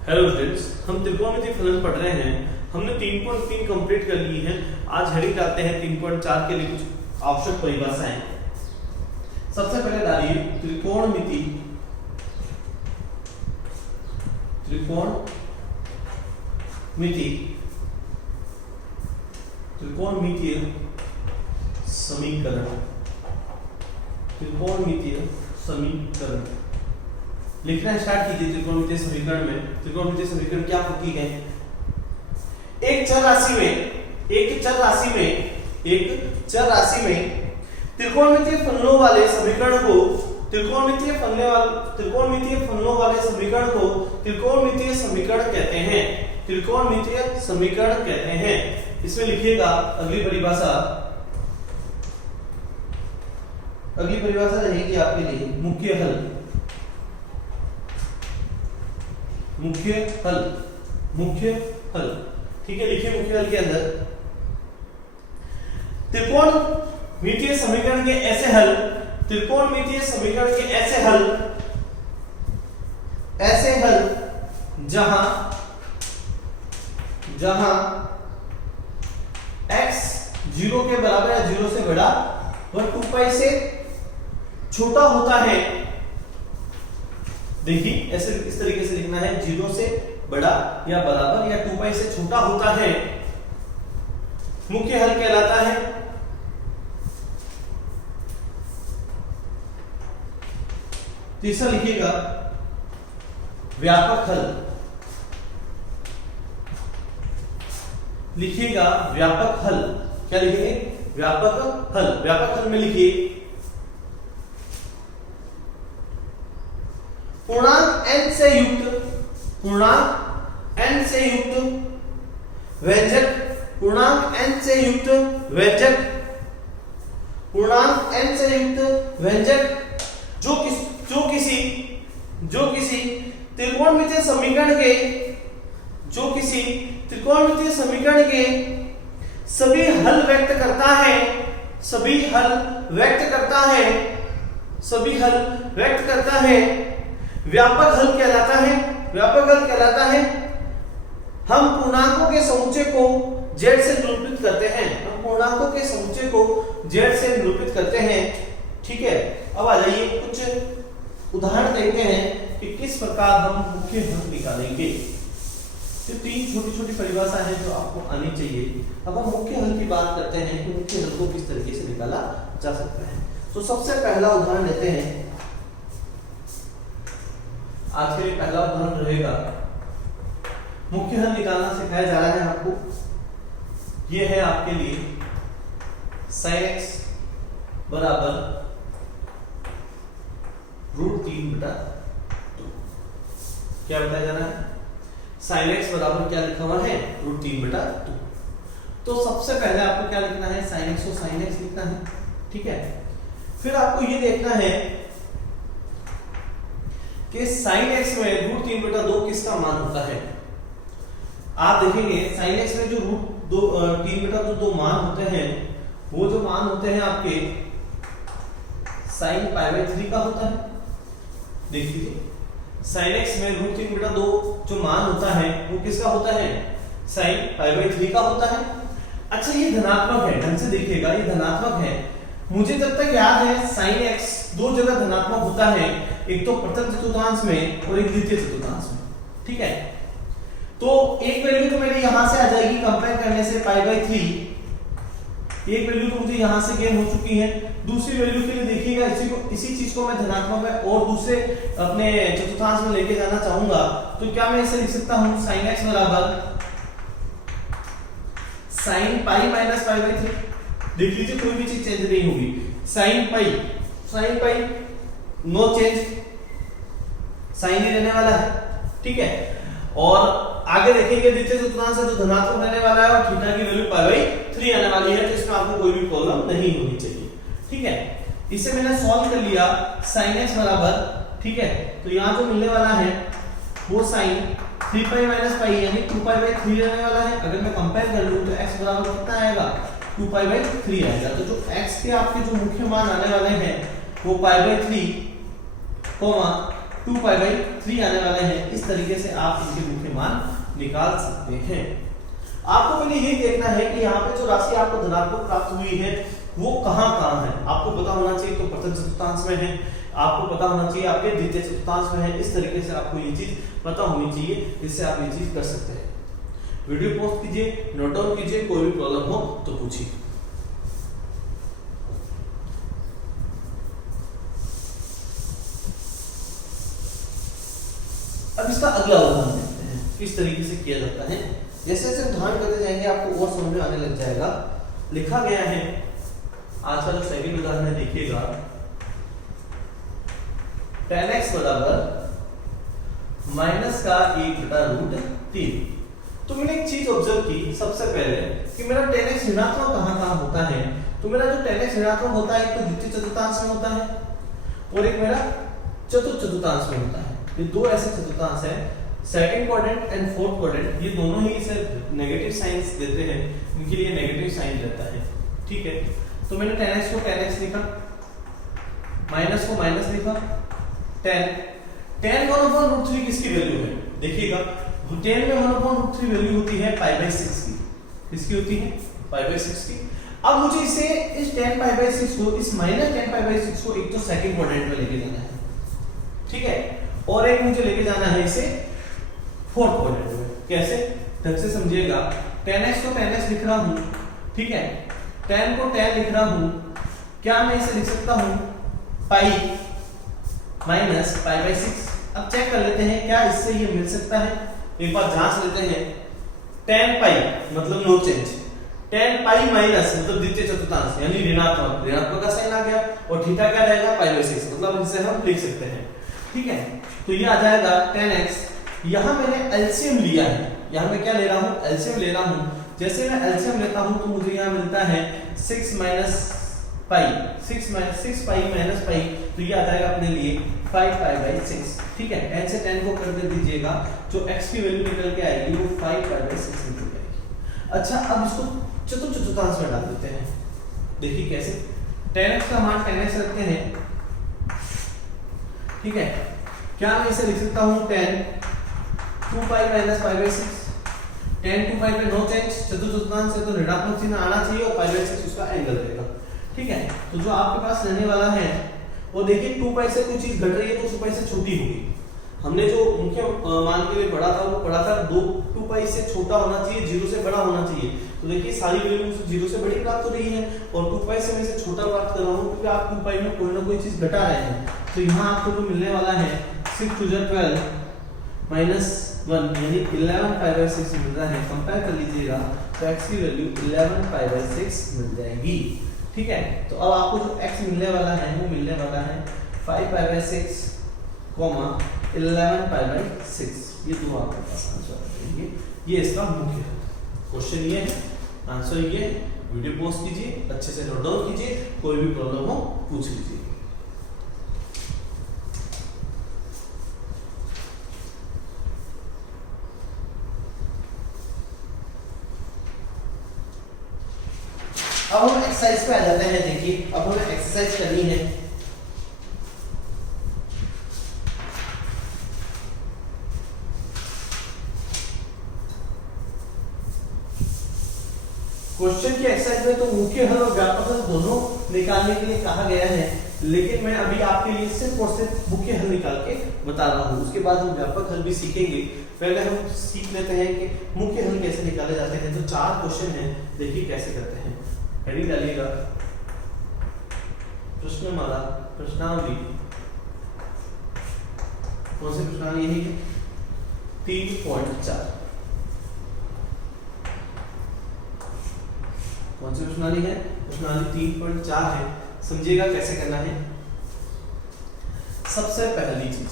Hello students, हम त्रिकोणमितीय फलन पढ़ रहे हैं। हमने 3.3 कंप्लीट कर ली है। आज हेडिंग डालते हैं 3.4 के लिए कुछ आवश्यक परिभाषाएं। सबसे पहले डालिए त्रिकोणमितीय समीकरण लिखना स्टार्ट कीजिए। त्रिकोणमितीय समीकरण में त्रिकोणमितीय समीकरण क्या होती है? एक चर राशि में त्रिकोणमितीय फलनों वाले समीकरण को त्रिकोणमितीय समीकरण कहते हैं। त्रिकोणमितीय समीकरण कहते हैं। इसमें लिखिएगा अगली परिभाषा रहेगी आपके लिए मुख्य हल। ठीक है, लिखिए मुख्य हल के अंदर त्रिकोणमितीय समीकरण के ऐसे हल जहां x 0 के बराबर या 0 से बड़ा व 2 पाई से छोटा होता है। देखिए ऐसे इस तरीके से लिखना है, 0 से बड़ा या बराबर या 2 पाई से छोटा होता है, मुख्य हल कहलाता है। तीसरा लिखिएगा व्यापक हल। क्या लिखेंगे? व्यापक हल में लिखिए पूर्णांक n से युक्त व्यंजक जो किसी त्रिकोणमितीय समीकरण के सभी हल व्यक्त करता है व्यापक हल कहलाता है। हम पूर्णांकों के समुच्चय को z से निरूपित करते हैं। ठीक है, अब आ जाइए कुछ उदाहरण देखते हैं कि किस प्रकार हम मुख्य हल निकालेंगे। तो 3 छोटी परिभाषा है जो आपको आनी चाहिए। अब हम मुख्य हल की बात करते हैं कि मुख्य हल को किस तरीके से निकाला जा सकता है। तो सबसे पहला उदाहरण लेते हैं। आज के लिए पहला उदाहरण रहेगा, मुख्य हल निकालना सिखाया जा रहा है आपको। यह है आपके लिए sin x बराबर √3/2। क्या बताया जा रहा है? sin x बराबर क्या लिखा हुआ है? √3/2। तो सबसे पहले आपको क्या लिखना है? sin x को sin x लिखना है। ठीक है, फिर आपको ये देखना है कि sin x में √3/2 किसका मान होता है। आप देखेंगे sin x में जो √3/2 दो मान होते हैं, वो जो मान होते हैं आपके sin π/3 का होता है। देख लीजिए sin x में √3/2 जो मान होता है वो किसका होता है? sin π/3 का होता है। अच्छा, ये धनात्मक है, ढंग से देखिएगा, ये धनात्मक है। मुझे जब तक याद है sin x दो जगह धनात्मक होता है, एक तो प्रथम चतुर्थांश में और एक द्वितीय चतुर्थांश में। ठीक है, तो एक वैल्यू तो मेरी यहां से आ जाएगी कंपेयर करने से π/3। एक वैल्यू तो मुझे यहां से गेन हो चुकी है। दूसरी वैल्यू के लिए देखिएगा, इसी चीज को मैं धनात्मक में और दूसरे अपने चतुर्थांश में लेके जाना चाहूंगा, तो क्या मैं इसे लिख सकता हूं? sin x बराबर sin π - π/3। देख लीजिए कोई भी चीज चेंज नहीं होगी। sin π नो चेंज, साइन ही रहने वाला है। ठीक है, और आगे देखेंगे द्वितीय चतुर्थांश से तो धनात्मक रहने वाला है और थीटा की वैल्यू π/3 आने वाली है, तो इसमें आपको कोई भी प्रॉब्लम नहीं होनी चाहिए। ठीक है, इसे मैंने सॉल्व कर लिया। sin x बराबर, ठीक है, तो यहाँ जो मिलने वाला है वो sin 3π - π यानी 2π/3 रहने वाला है। अगर मैं कंपेयर कर लूं तो x बराबर कितना आएगा? 2π/3 आएगा। तो जो x के आपके जो मुख्य मान आने वाले हैं वो π/3, 2π/3 आने वाले हैं। इस तरीके से आप इनके मुख्य मान निकाल सकते हैं। आपको पहले ये देखना है कि यहाँ पे जो राशि आपको धनात्मक प्राप्त हुई है वो कहाँ है। आपको पता होना चाहिए तो प्रथम चतुर्थांश में है, आपको पता होना चाहिए आपके द्वितीय चतुर्थांश में है। इस तरीके से आपको ये चीज पता होनी चाहिए, जिससे आप ये चीज कर सकते हैं। वीडियो पॉज कीजिए, नोट डाउन कीजिए, कोई भी प्रॉब्लम हो तो पूछिए। अब इसका अगला उदाहरण देखते हैं किस तरीके से किया जाता है। जैसे जैसे उदाहरण करते जाएंगे आपको और समझ में आने लग जाएगा। लिखा गया है, आज का जो सेकंड उदाहरण है देखिएगा, tan x बराबर माइनस का 1/√3। तो मैंने एक चीज ऑब्जर्व की सबसे पहले कि मेरा tan x ऋणात्मक कहाँ होता है। तो मेरा जो tan x ऋणात्मक होता है एक तो द्वितीय चतुर्थांश में होता है और एक मेरा चतुर्थ चतुर्थांश में होता है। ये दो ऐसे चतुर्थांश है, second quadrant and fourth quadrant, ये दोनों ही इसे नेगेटिव साइंस देते हैं, इनके लिए नेगेटिव साइन रहता है। ठीक है, तो मैंने tan x को tan x लिखा, माइनस को माइनस लिखा, tan 1/√3 किसकी वैल्यू है देखिएगा। tan में 1/√3 वैल्यू होती है π/6 की। किसकी होती है? π/6 की। अब मुझे इसे इस tan π/6 को, इस माइनस tan π/6 को एक तो सेकंड क्वाड्रेंट में लेके जाना है, ठीक है, और एक मुझे लेके जाना है इसे फोर्थ क्वाड्रेंट में। कैसे? ढंग से समझिएगा। tan x को tan x लिख रहा हूं, ठीक है, tan को tan लिख रहा हूं। क्या मैं इसे लिख सकता हूं पाई माइनस π/6। अब चेक कर लेते हैं क्या इससे ये मिल सकता है, एक बार जांच लेते हैं। tan पाई मतलब no change, tan pi minus मतलब द्वितीय चतुर्थांश यानी ऋणात्मक, ऋणात्मक का साइन आ गया, और थीटा क्या रहेगा π/6, मतलब इसे हम लिख सकते हैं। ठीक है, तो ये आ जाएगा tan x। यहां मैंने एलसीएम लिया है, यहां मैं क्या ले रहा हूं? एलसीएम ले रहा हूं। जैसे मैं एलसीएम लेता हूं तो मुझे यहां मिलता है 6 पाई, 6 पाई माइनस पाई, तो ये आ जाएगा अपने लिए 5π/6। ठीक है, n से 10 को कर दे दीजिएगा, जो x की वैल्यू निकल के आएगी वो 5π/6 निकल जाएगी। अच्छा, अब इसको चतुर्थ चतुर्थांश में डाल देते हैं। देखिए कैसे। tan x का मान tan x रखते हैं, ठीक है, क्या मैं इसे लिख सकता हूं tan 2π माइनस π/6। tan 2π पे नो चेंज, चतुर्थ चतुर्थांश से तो ऋणात्मक चिन्ह आना चाहिए और π/6 उसका एंगल रहेगा। ठीक है, तो जो आपके पास रहने वाला है वो देखिए 2π से कोई चीज घट रही है तो 2π से छोटी होगी। हमने जो मुख्य मान के लिए पढ़ा था वो पढ़ा था 2π से छोटा होना चाहिए, 0 से बड़ा होना चाहिए। तो देखिए सारी वैल्यू 0 से बड़ी प्राप्त हो रही है और 2π से मैं इसे छोटा प्राप्त कर रहा हूं क्योंकि आप 2π में कोई ना कोई चीज घटा रहे हैं। तो यहाँ आपको जो मिलने वाला है 6 × 12 -1 यानी 11π/6 मिल रहा है। कंपेयर कर लीजिएगा तो x की वैल्यू 11π/6 मिल जाएगी। ठीक है, तो अब आपको जो x मिलने वाला है वो मिलने वाला है 5π/6, 11π/6। ये दो आपके पास आंसर आएंगे। ये इसका मुख्य क्वेश्चन ये है, आंसर ये है। वीडियो पॉज कीजिए, अच्छे से नोट डाउन कीजिए, कोई भी प्रॉब्लम हो पूछ लीजिए। अब हम एक्सरसाइज पे आ जाते हैं। देखिए अब हमें एक्सरसाइज करनी है। क्वेश्चन की एक्सरसाइज में तो मुख्य हल और व्यापक हल दोनों निकालने के लिए कहा गया है, लेकिन मैं अभी आपके लिए सिर्फ और सिर्फ मुख्य हल निकाल के बता रहा हूँ। उसके बाद हम व्यापक हल भी सीखेंगे। पहले हम सीख लेते हैं कि मुख्य हल कैसे निकाले जाते हैं। तो 4 क्वेश्चन हैं, देखिए कैसे करते हैं। हेडिंग डालिएगा प्रश्नमाला, प्रश्नावली। कौन सी प्रश्नावली है? 3.4। कौन सी प्रश्नावली है? प्रश्नावली 3.4 है। समझिएगा कैसे करना है। सबसे पहली चीज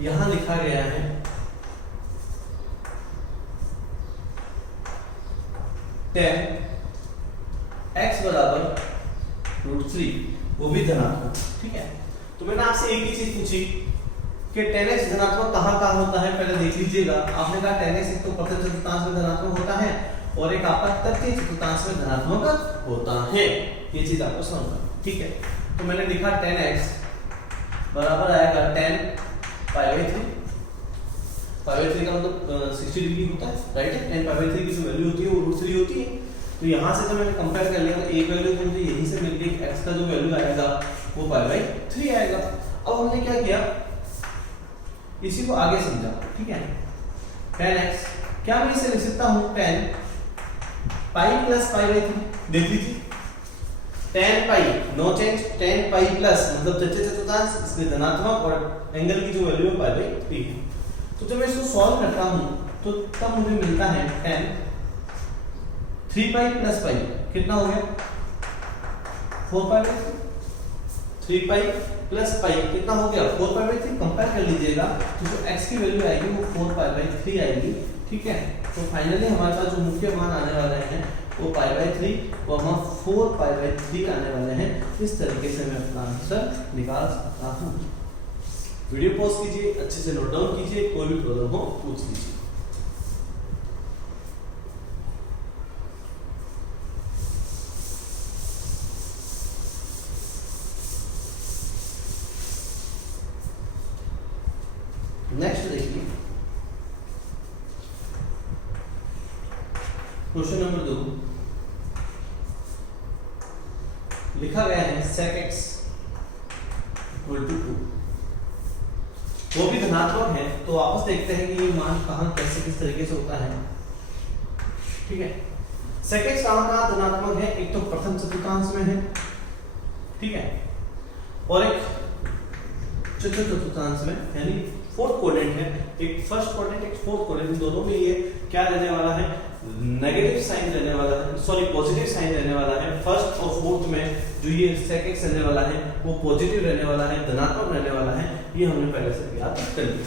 यहां लिखा गया है tan x बराबर √3, वो भी धनात्मक। ठीक है, तो मैंने आपसे एक ही चीज पूछी कि tan x धनात्मक कहाँ होता है, पहले देख लीजिएगा। आपने कहा tan x एक तो प्रथम चतुर्थांश में धनात्मक होता है और एक आपका तृतीय चतुर्थांश में धनात्मक होता है। ये चीज आपको समझना। ठीक है, तो मैंने लिखा tan x बराबर आएगा 10 पाई बाई 3। पाई बाई 3 का मतलब 60 डिग्री होता है, राइट है। 10 पाई बाई 3 की जो वैल्यू होती है वो √3 होती है। तो यहाँ से जब मैंने कंपेयर कर लिया तो एक वैल्यू तो मुझे यहीं से मिल गई, x का जो वैल्यू आएगा वो पाई बाई 3 आएगा। अब हमने क्या किया, इसी को आगे समझा, ठीक है। 10x क्या मैं इसे लिख सकता हूँ 10 पाई प्लस पाई बाई 3, देख लीजिए 10 पाई नो चेंज, 10 पाई प्लस मतलब चौथे चतुर्थांश, इसमें धनात्मक और एंगल की जो वैल्यू है पाई बाई 3 है। तो जब मैं इसको सॉल्व करता हूँ तो तब मुझे मिलता है 10 3 पाई प्लस पाई कितना हो गया 4 pi by 3। 3 pi plus pi कितना हो गया 4 पाई बाई 3। कंपेयर कर लीजिएगा तो जो x की वैल्यू आएगी वो 4 पाई बाई 3 आएगी, ठीक है। तो फाइनली हमारे पास जो मुख्य मान आने वाले हैं वो पाई बाई 3 और हम 4 पाई बाई 3 आने वाले हैं। इस तरीके से मैं अपना आंसर निकाल सकता हूँ। वीडियो पॉज कीजिए, अच्छे से नोट डाउन कीजिए, कोई भी प्रॉब्लम हो पूछ लीजिए। नेक्स्ट देखिए क्वेश्चन नंबर 2 लिखा गया है sec x इक्वल टू 2। वो भी धनात्मक है, तो वापस देखते हैं कि ये मान कहाँ कैसे किस तरीके से होता है, ठीक है। sec x कहाँ धनात्मक है, एक तो प्रथम चतुर्थांश में है, ठीक है, और एक चतुर्थ चतुर्थांश में, यानी फोर्थ क्वाड्रेंट है। एक फर्स्ट क्वाड्रेंट एक फोर्थ क्वाड्रेंट, दोनों में ये क्या रहने वाला है, नेगेटिव साइन रहने वाला है, सॉरी पॉजिटिव साइन रहने वाला है। फर्स्ट और फोर्थ में जो ये sec x रहने वाला है वो पॉजिटिव रहने वाला है, धनात्मक रहने वाला है। ये हमने पहले से याद कर लिया।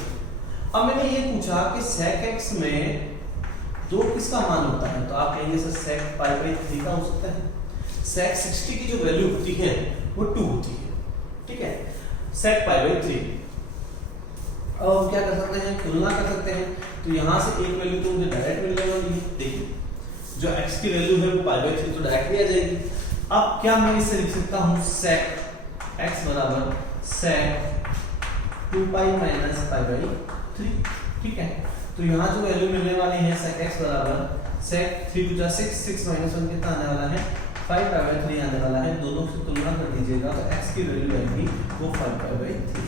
अब मैंने ये पूछा कि sec x में 2 किसका मान होता है, तो आप कहेंगे सर sec पाई बाई 3 का हो सकता है। sec 60 की जो वैल्यू होती है वो 2 होती है, ठीक है, sec पाई बाई 3। अब हम क्या कर सकते हैं, तुलना कर सकते हैं। तो यहाँ से एक वैल्यू तो मुझे डायरेक्ट मिलने वाली है, देखिए जो x की वैल्यू है वो पाई बाई 3 तो डायरेक्ट आ जाएगी। अब क्या मैं इसे लिख सकता हूँ sec x बराबर sec 2 pi minus pi by 3, ठीक है। तो यहाँ जो वैल्यू मिलने वाली है sec x बराबर sec 3 to 6, 6 माइनस 1 कितना आने वाला है 5 पाई बाई 3 आने वाला है। दोनों से तुलना कर दीजिएगा तो x की वैल्यू आएगी वो 5 पाई बाई 3,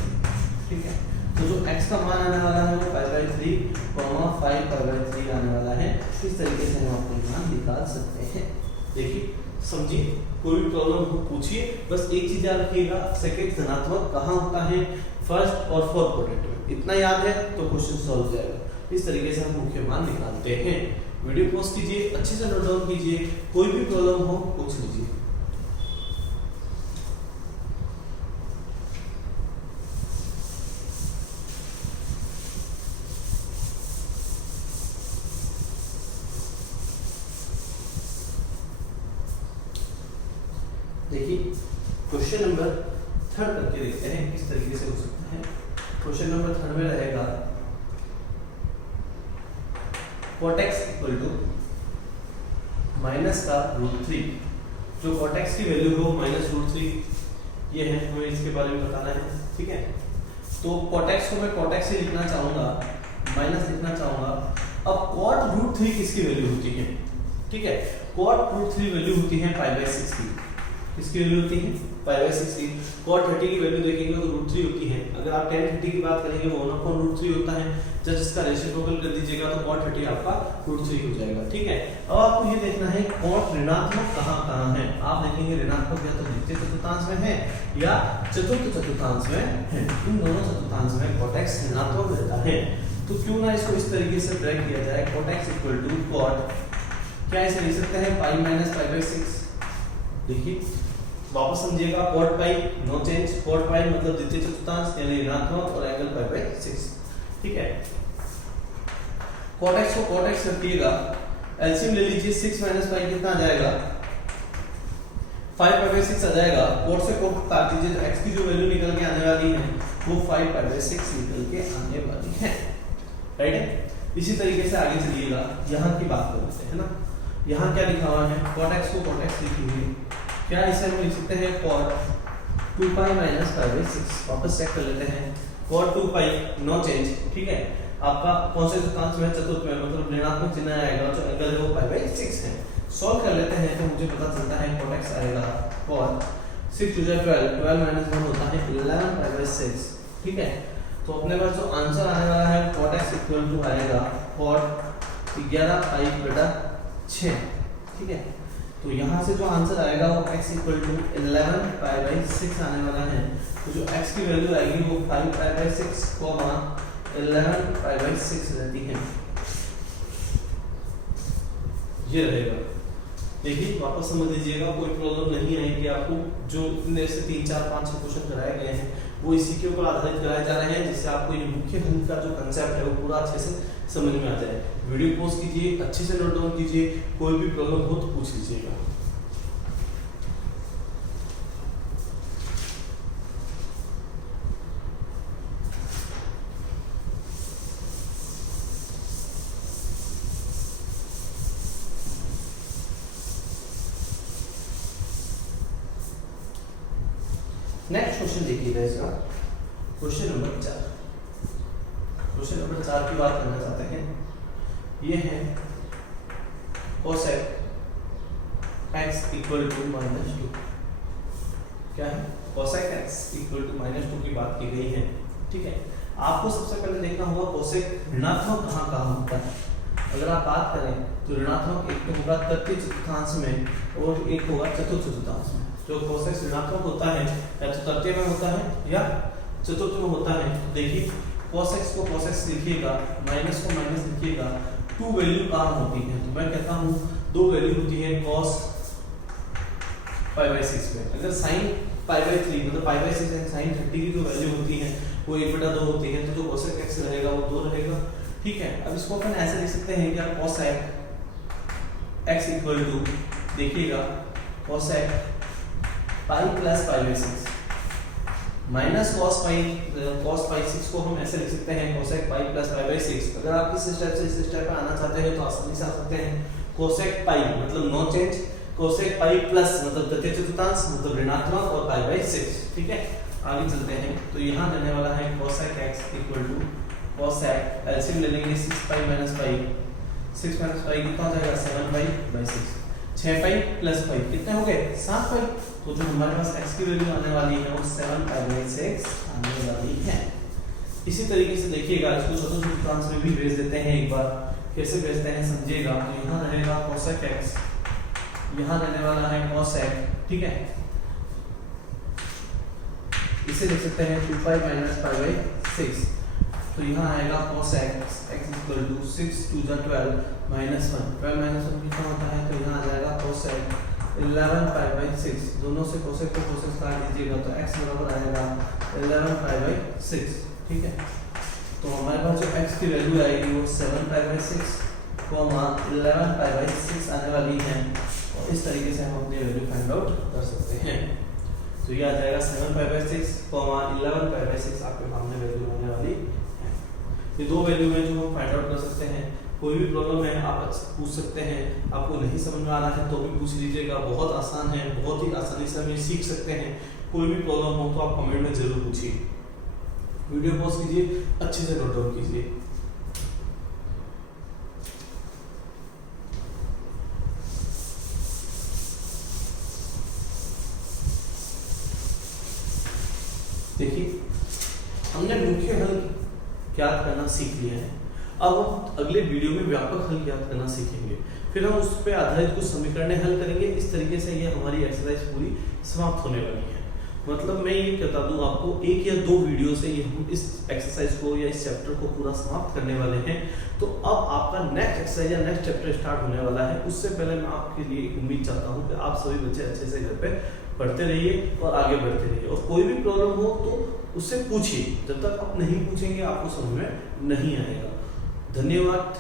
ठीक है। तो जो x का मान आने वाला है वो पाई बाई 3, 5 पाई बाई 3 आने वाला है। इस तरीके से हम अपना मान निकाल सकते हैं। देखिए समझिए, कोई भी प्रॉब्लम हो पूछिए, बस एक चीज याद रखिएगा sec x धनात्मक कहाँ होता है, फर्स्ट और फोर्थ क्वाड्रेंट में। इतना याद है तो क्वेश्चन सॉल्व हो जाएगा। इस तरीके से हम मुख्य मान निकालते हैं। वीडियो पॉज कीजिए, अच्छे से नोट डाउन कीजिए, कोई भी प्रॉब्लम हो पूछ लीजिए। देखिए क्वेश्चन नंबर 3 करके देखते हैं किस तरीके से हो सकता है। क्वेश्चन नंबर 3 में रहेगा cot x equal to minus का √3। जो cot x की वैल्यू हो माइनस √3 ये है, हमें इसके बारे में बताना है, ठीक है। तो cot x को मैं cot x से लिखना चाहूंगा, माइनस लिखना चाहूंगा। अब cot √3 किसकी वैल्यू होती है, ठीक है। cot √3 वैल्यू होती है पाई बाई 6 की। इसकी वैल्यू होती है पाई बाई 6 की। cot 30 की वैल्यू देखेंगे तो √3 होती है। अगर आप tan 30 की बात करेंगे वो 1/√3 होता है। जब इसका रेसिप्रोकल कर दीजिएगा तो cot 30 आपका √3 हो जाएगा, ठीक है। अब आपको ये देखना है cot ऋणात्मक कहाँ है। आप देखेंगे ऋणात्मक या तो द्वितीय चतुर्थांश में है या चतुर्थ चतुर्थांश में है। इन दोनों चतुर्थांश में cot x ऋणात्मक रहता है। तो क्यों ना इसको इस तरीके से ब्रेक किया जाए, cot x equal to cot, क्या इसे लिख सकते हैं पाई माइनस पाई बाई 6। देखिए वापस समझिएगा, cot पाई नो चेंज, cot पाई मतलब द्वितीय चतुर्थांश यानी ऋणात्मक और एंगल पाई बाई 6, ठीक है। cot x को cot x रखिएगा, एलसीएम ले लीजिए, 6 माइनस पाई कितना आ जाएगा 5 पाई बाई 6 आ जाएगा। cot से cot काट दीजिए तो x की जो वैल्यू निकल के आने वाली है वो 5 पाई बाई 6 निकल के आने वाली है, राइट है। इसी तरीके से आगे चलिएगा, यहाँ की बात कर लेते हैं ना। यहाँ क्या लिखा हुआ है, cot x को cot x लिखी हुई, क्या इसे हम लिख सकते हैं cot 2 pi minus pi by 6। वापस चेक कर लेते हैं। cot 2 पाई नो चेंज, ठीक है। आपका कौन से चतुर्थांश में, चतुर्थ में, मतलब ऋणात्मक चिन्ह आएगा, जो एंगल है वो पाई बाई 6 है। सॉल्व कर लेते हैं तो मुझे पता चलता है cot x आएगा cot 6 2 12, 12 माइनस 1 होता है 11 पाई बाई 6, ठीक है। तो अपने पास जो आंसर आने वाला है cot x इक्वल टू आएगा cot 11 पाई बटा 6, ठीक है। तो यहाँ से जो आंसर आएगा वो x equal to 11 pi by 6 आने वाला है। तो जो x की वैल्यू आएगी वो 5 पाई बाई 6 कॉमा 11 पाई बाई 6 रहती है, ये रहेगा। देखिए वापस समझ लीजिएगा, कोई प्रॉब्लम नहीं आएगी आपको। जो इतने से 3 4 5 क्वेश्चन कराए गए हैं वो इसी के ऊपर आधारित कराए जा रहे हैं, जिससे आपको ये मुख्य खंड का जो कंसेप्ट है वो पूरा अच्छे से समझ में आ जाए। वीडियो पॉज कीजिए, अच्छे से नोट डाउन कीजिए, कोई भी प्रॉब्लम हो तो पूछ लीजिएगा। नेक्स्ट क्वेश्चन देखिएगा इसका, क्वेश्चन नंबर 4। क्वेश्चन नंबर 4 की बात करना चाहते हैं। ये है cosec x इक्वल टू -2। क्या है? cosec x इक्वल टू -2 की बात की गई है, ठीक है। आपको सबसे पहले देखना होगा cosec ऋणात्मक कहाँ होता है। अगर आप बात करें तो ऋणात्मक एक तो होगा तृतीय चतुर्थांश में और एक होगा चतुर्थ चतुर्थांश में। जो cosec ऋणात्मक होता है या तो तृतीय में होता है या चतुर्थ में होता है। तो देखिए cosec को cosec लिखिएगा, माइनस को माइनस लिखिएगा। 2 वैल्यू कहाँ होती है? तो मैं कहता हूँ 2 वैल्यू होती है cos पाई बाई 6 में। अगर sin पाई बाई 3 मतलब पाई बाई 6 एंड sin 30 की जो वैल्यू होती है वो 1/2 होती है, तो जो cosec x रहेगा वो 2 रहेगा, ठीक है। अब इसको अपन ऐसे लिख सकते हैं कि cosec x इक्वल टू, देखिएगा cosec pi plus pi by 6 minus cos पाई 6 को हम ऐसे लिख सकते हैं cosec pi plus pi by 6। अगर आप इस स्टेप से इस स्टेप पे आना चाहते हैं तो आसानी से आ सकते हैं। cosec पाई मतलब no change, cosec pi plus मतलब तृतीय चतुर्थांश मतलब ऋणात्मक और पाई बाई 6, ठीक है। आगे चलते हैं तो यहाँ रहने वाला है cosec x equal to cosec, LCM ले लेंगे 6 pi minus pi, 6 minus pi कितना हो जाएगा 7 पाई बाई 6, 6 पाई प्लस पाई कितने हो गए 7 पाई। तो जो हमारे पास x की वैल्यू आने वाली है वो 7 पाई बाई 6 आने वाली है। इसी तरीके से देखिएगा इसको चतुर्थ चतुर्थांश में भी भेज देते हैं। एक बार कैसे भेजते हैं समझिएगा। तो यहाँ रहेगा cosec x, यहाँ रहने वाला है cosec, ठीक है। इसे लिख सकते हैं 2 पाई माइनस पाई बाई 6। तो यहाँ आएगा cosec x equal to 6 2 12 minus 1, 12 minus 1 कितना होता है? तो यहाँ आ जाएगा cosec 11 पाई बाई 6। दोनों से cosec को cosec काट दीजिएगा तो x बराबर आएगा 11 पाई बाई 6, ठीक है। तो हमारे पास जो x की वैल्यू आएगी वो 7 पाई बाई 6 11 पाई बाई 6 आने वाली है। और इस तरीके से हम अपनी वैल्यू फाइंड आउट कर सकते हैं। तो ये आ जाएगा 7 पाई बाई 6 11 पाई बाई 6 आपके सामने वैल्यू आने वाली है। ये दो वैल्यू है जो हम फाइंड आउट कर सकते हैं। कोई भी प्रॉब्लम है आप पूछ सकते हैं, आपको नहीं समझ में आ रहा है तो भी पूछ लीजिएगा। बहुत आसान है, बहुत ही आसानी से हम ये सीख सकते हैं। कोई भी प्रॉब्लम हो तो आप कमेंट में जरूर पूछिए। वीडियो पॉज कीजिए, अच्छे से नोट डाउन कीजिए। देखिए हमने मुख्य हल ज्ञात करना सीख लिया है। अब हम अगले वीडियो में व्यापक हल ज्ञात करना सीखेंगे, फिर हम उस पर आधारित कुछ समीकरणें हल करेंगे। इस तरीके से ये हमारी एक्सरसाइज पूरी समाप्त होने वाली है। मतलब मैं ये बता दूं आपको, 1 या 2 वीडियो से ये हम इस एक्सरसाइज को या इस चैप्टर को पूरा समाप्त करने वाले हैं। तो अब आपका नेक्स्ट एक्सरसाइज या नेक्स्ट चैप्टर स्टार्ट होने वाला है। उससे पहले मैं आपके लिए उम्मीद चाहता हूँ कि आप सभी बच्चे अच्छे से घर पे पढ़ते रहिए और आगे बढ़ते रहिए। और कोई भी प्रॉब्लम हो तो उससे पूछिए। जब तक आप नहीं पूछेंगे आपको समझ में नहीं आएगा। धन्यवाद।